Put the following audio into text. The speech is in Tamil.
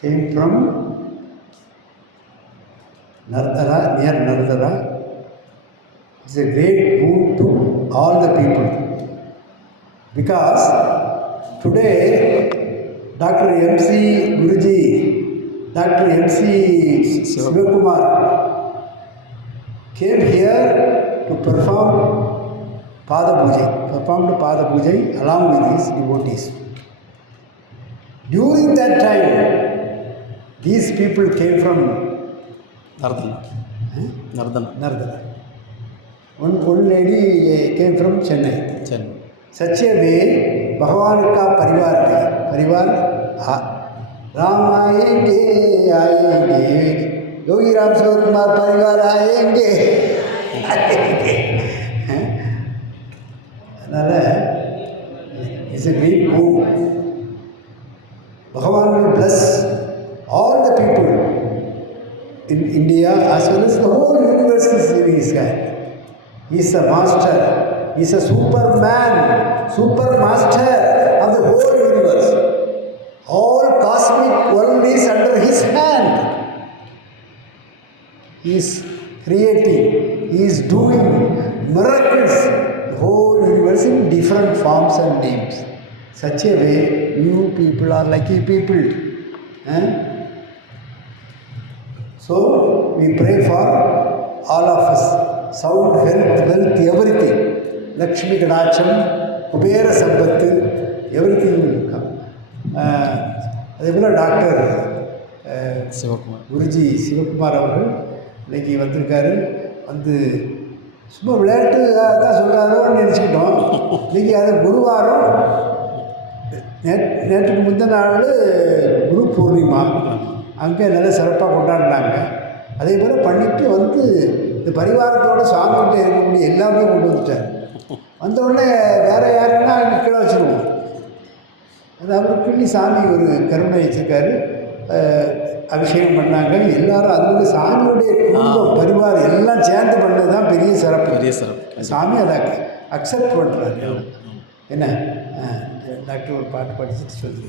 came from Nardara, near Nardara. It's a great boon to all the people. Because today, Dr. M.C. Guruji, Dr. M.C. Sivakumar came here to perform Pada Puja, performed Pada Puja along with his devotees. During that time, These people came from Nardana. Nardana. Nardana. One, old lady came from Chennai. Chennai. Such a way, भगवान का परिवार है परिवार राम आएँगे आएँगे योगी राम सुकुमार परिवार आएँगे आएँगे in India as well as the whole universe is in his hand. He is a master. He is a superman, super master of the whole universe. All cosmic world is under his hand. He is creating, he is doing miracles, the whole universe in different forms and names. Such a way, you people are lucky people. Eh? So, we pray for all of us. Sound, health, wealth, everything. Lakshmi Kadacham, Kubera Sampathu, everything will come. Uh, அதே போல் டாக்டர் சிவகுமார். குருஜி சிவகுமார் அவர்கள் இன்னைக்கு வந்திருக்காரு. வந்து சும்மா விளையாட்டு தான் சொல்கிறாரோன்னு நினச்சிக்கிட்டோம். இன்னைக்கு அது குருவாரம் நேற்று நேற்றுக்கு முந்தின நாள் குரு பூர்ணிமா. அங்கே நல்லா சிறப்பாக கொண்டாடினாங்க. அதே போல் பண்ணிட்டு வந்து இந்த பரிவாரத்தோட சாமிகிட்ட இருக்கக்கூடிய எல்லாமே கொண்டு வந்துட்டார். வந்த உடனே வேறு யாருன்னா அங்கே கீழே வச்சுருவோம் அது அவர் கிள்ளி சாமி ஒரு கருணை வச்சிருக்காரு. அபிஷேகம் பண்ணாங்க. எல்லாரும் அது வந்து சாமியுடைய குடும்பம் பரிவாரம் எல்லாம் சேர்ந்து பண்ணது தான் பெரிய சிறப்பு. பெரிய சிறப்பு. சாமி அதை அக்செப்ட் பண்ணுறாரு என்ன? டாக்டர் ஒரு பாட்டு படிச்சுட்டு சொல்லி